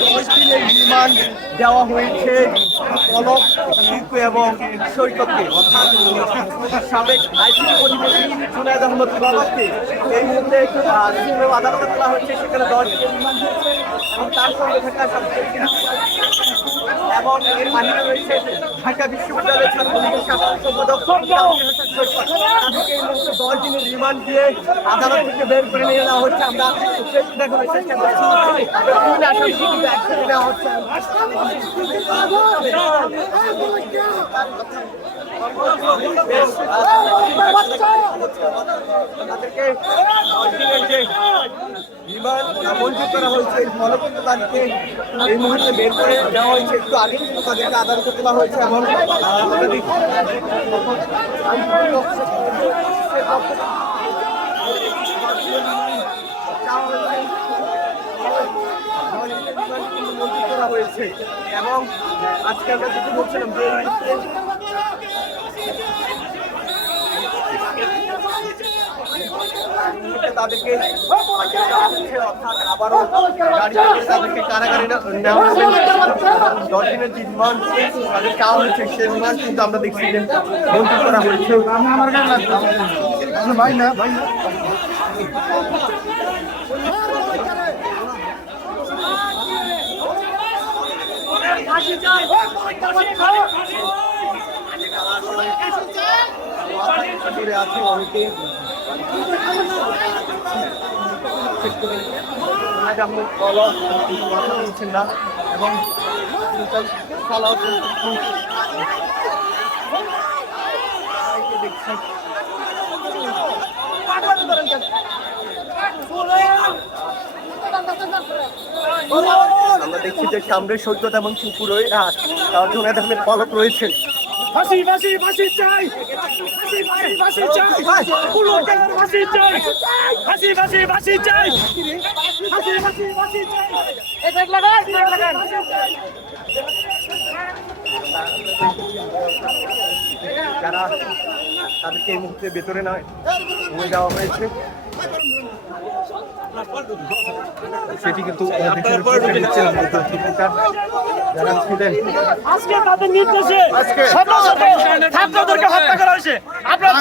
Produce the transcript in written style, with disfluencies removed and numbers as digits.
Remand দেওয়া হয়েছে পলক, শিল্প এবং সৈকতকে, অর্থাৎ সাবেক আইসিটি প্রতিমন্ত্রী জুনায়েদ আহমদ পলককে এই মুহূর্তে আদালতে তোলা হয়েছে। সেখানে 10 দিনের রিমান্ড হয়েছে এবং তার সঙ্গে থাকা এবং এর বাহিরে রয়েছে ঢাকা বিশ্ববিদ্যালয়ের ছাত্রলীগের সাধারণ সম্পাদক তাদেরকে এই মুহূর্তে 10 দিনের রিমান্ড দিয়ে আদালত থেকে বের করে নিয়ে নেওয়া হচ্ছে। আমরা দেখানোর চেষ্টা করছি দেওয়া হচ্ছে। তাদেরকে মঞ্জুর করা হয়েছে ফলপ্রদ তারিখে এই মুহূর্তে বের করে দেওয়া হয়েছে। একটু আগে কিন্তু তাদেরকে আদালতে তোলা হয়েছে এবং হয়েছে এবং আজকে আমরা যেটা বলছিলাম যে তাদেরকে অর্থাৎ আবারও তাদেরকে কারাগারে নেওয়া হবে। 10 দিনের যে রিমান্ড তাদের চাওয়া হয়েছে সেই রিমান্ড কিন্তু আমরা দেখছি যে মঞ্জুর করা হয়েছে। ভাই না ভাই না আছে অনেকে না এবং আমরা দেখছি যে সামনে সৈকত এবং সুপুরই জুনায়েদ আহমেদ পলক রয়েছে। ফাঁসি ফাঁসি ফাঁসি চাই, ফাঁসি চাই, ফাঁসি চাই, ফাঁসি ফাঁসি ফাঁসি চাই, ফাঁসি ফাঁসি ফাঁসি চাই। যারা তাদেরকে এই মুহূর্তে ভেতরে নিয়ে যাওয়া হয়েছে সেটি কিন্তু যারা ছিলেন আজকে তাদের নির্দেশে ছাত্রদেরকে হত্যা করা হয়েছে। আপনারা